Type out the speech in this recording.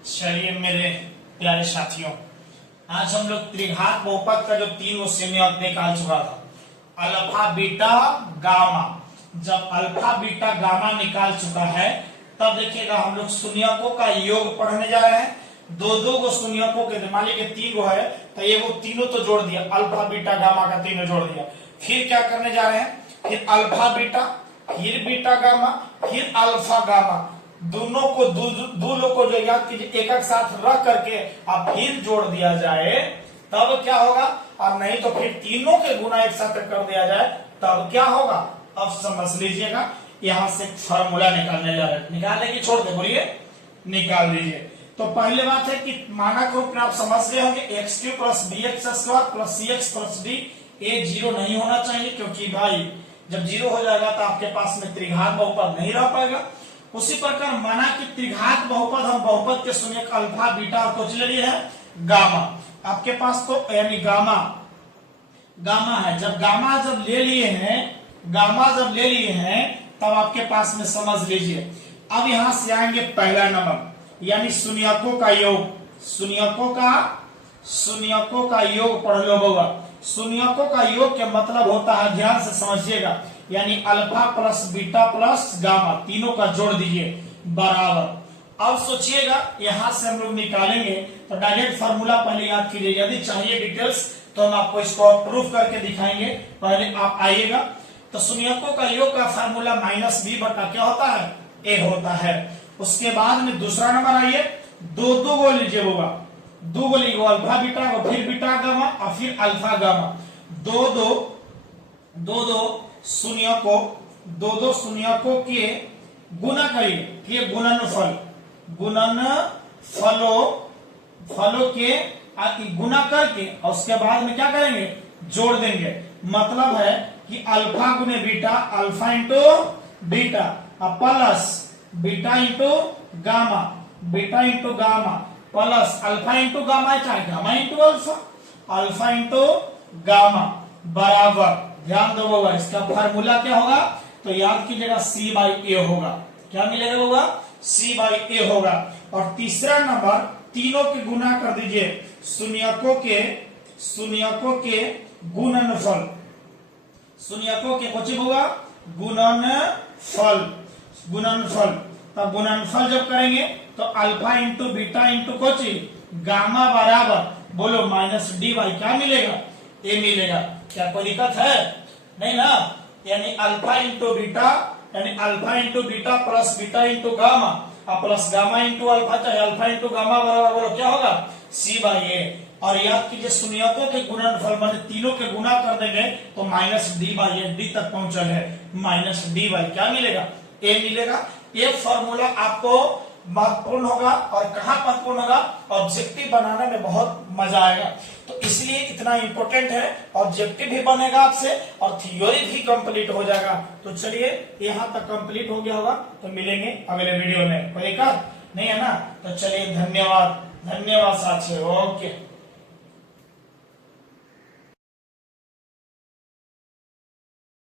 चलिए मेरे प्यारे साथियों, आज हम लोग त्रिघात बहुपद का जो 3 शून्यक निकाल चुका था, अल्फा बीटा गामा। जब अल्फा बीटा गामा निकाल चुका है तब देखिएगा हम लोग शून्यकों का योग पढ़ने जा रहे हैं। दो दो गो शून्यकों के, मान लीजिए 3 गो है तो ये वो तीनों तो जोड़ दिया, अल्फा बीटा गामा का तीनों जोड़ दिया। फिर क्या करने जा रहे हैं, फिर अल्फा बीटा, फिर बीटा गामा, फिर अल्फा गामा। दोनों को दो लोग को जो याद कीजिए, एक एक साथ रख करके अब फिर जोड़ दिया जाए तब क्या होगा, और नहीं तो फिर तीनों के गुना एक साथ कर दिया जाए तब क्या होगा। अब समझ लीजिएगा, यहां से फॉर्मूला निकालने जा रहे हैं। निकालने की छोड़ दे, बोलिए निकाल दीजिए। तो पहले बात है कि मानक रूप में आप समझ गए होंगे, X cube plus B X square plus C X plus D. ये जीरो नहीं होना चाहिए, क्योंकि भाई जब जीरो हो जाएगा तो आपके पास में त्रिघात बहुपद नहीं रह पाएगा। उसी प्रकार माना कि त्रिघात बहुपद, हम बहुपद के शून्य अल्फा बीटा और कुछ ले लिए है गामा। आपके पास तो यानी गामा है। जब गामा जब ले लिए हैं तब आपके पास में समझ लीजिए, अब यहां से आएंगे पहला नंबर यानी शून्यकों का योग। शून्यकों का योग पढ़ लो होगा। शून्यकों का योग के मतलब होता है, ध्यान से समझिएगा, यानी alpha plus beta plus gamma, तीनों का जोड़ दीजिए बराबर। अब सोचिएगा यहां से हम लोग निकालेंगे तो डायरेक्ट फार्मूला पहले याद कीजिए। यदि चाहिए डिटेल्स तो हम आपको इसको प्रूफ करके दिखाएंगे, पहले आप आइएगा। तो शून्यकों का योग का फार्मूला माइनस बी बटा क्या होता है, ए होता है। उसके बाद में दूसरा नंबर आइए, दो गो लीजिए होगा, दो गो लीजिए, अल्फा बीटा को, फिर बीटा गामा और फिर अल्फा गामा। दो शून्यकों के गुना करिए, ये फलों के गुना करके और उसके बाद में क्या करेंगे, जोड़ देंगे। मतलब है कि अल्फा गुने beta, alpha into beta plus beta into gamma plus alpha into gamma, चाहे gamma into alpha into gamma बराबर। ध्यान दो होगा, इसका फार्मूला क्या होगा तो याद कीजिएगा, सी बाई ए होगा। क्या मिलेगा होगा, सी बाई ए होगा। और तीसरा नंबर, तीनों के गुना कर दीजिए, शून्यकों के गुणनफल, शून्यकों के कुछ होगा गुणनफल। तब गुणनफल जब करेंगे तो अल्फा इंटू बीटा इंटू कुछ गामा बराबर, बोलो माइनस डी बाई क्या मिलेगा, ए मिलेगा। क्या कोई दिक्कत है, नहीं ना। यानी alpha into beta plus beta into gamma और प्लस गामा इंटू अल्फा, चाहे अल्फा इंटू गामा बराबर, बोलो क्या होगा, सी बाई ए। और याद कीजिए शून्यकों के गुणनफल माने तीनों के गुना कर देंगे तो minus D by A, D तक पहुंचल है, माइनस डी बाई क्या मिलेगा, ए मिलेगा। ये फॉर्मूला आपको महत्वपूर्ण होगा, और कहाँ महत्वपूर्ण होगा, ऑब्जेक्टिव बनाने में बहुत मजा आएगा। तो इसलिए इतना इंपॉर्टेंट है, ऑब्जेक्टिव भी बनेगा आपसे और थ्योरी भी कंप्लीट हो जाएगा। तो चलिए यहाँ तक कंप्लीट हो गया होगा, तो मिलेंगे अगले वीडियो में। कोई दिक्कत नहीं है ना। तो चलिए धन्यवाद साथियों, ओके।